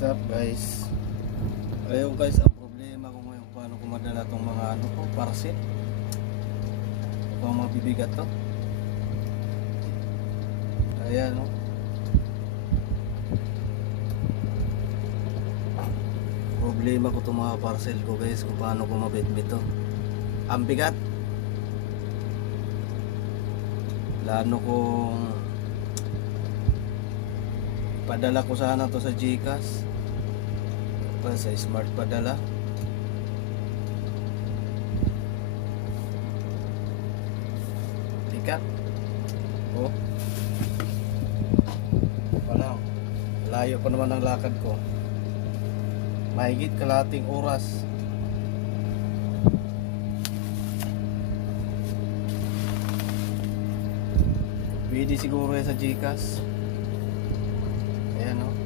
What's up guys? Ayun guys, ang problema ko ngayon paano ko madala tong mga parcel. Kung mabibigat to. Ayan no. Problema ko tong mga parcel ko guys kung paano ko mabitbit to. Ang bigat. Lalo kung padala ko sana to sa GCash pa sa smart padala. Bigat. Oh. Wala. Layo pa naman ang lakad ko. Mahigit kalahating oras. Pwede siguro yan sa GCash. Ayan o.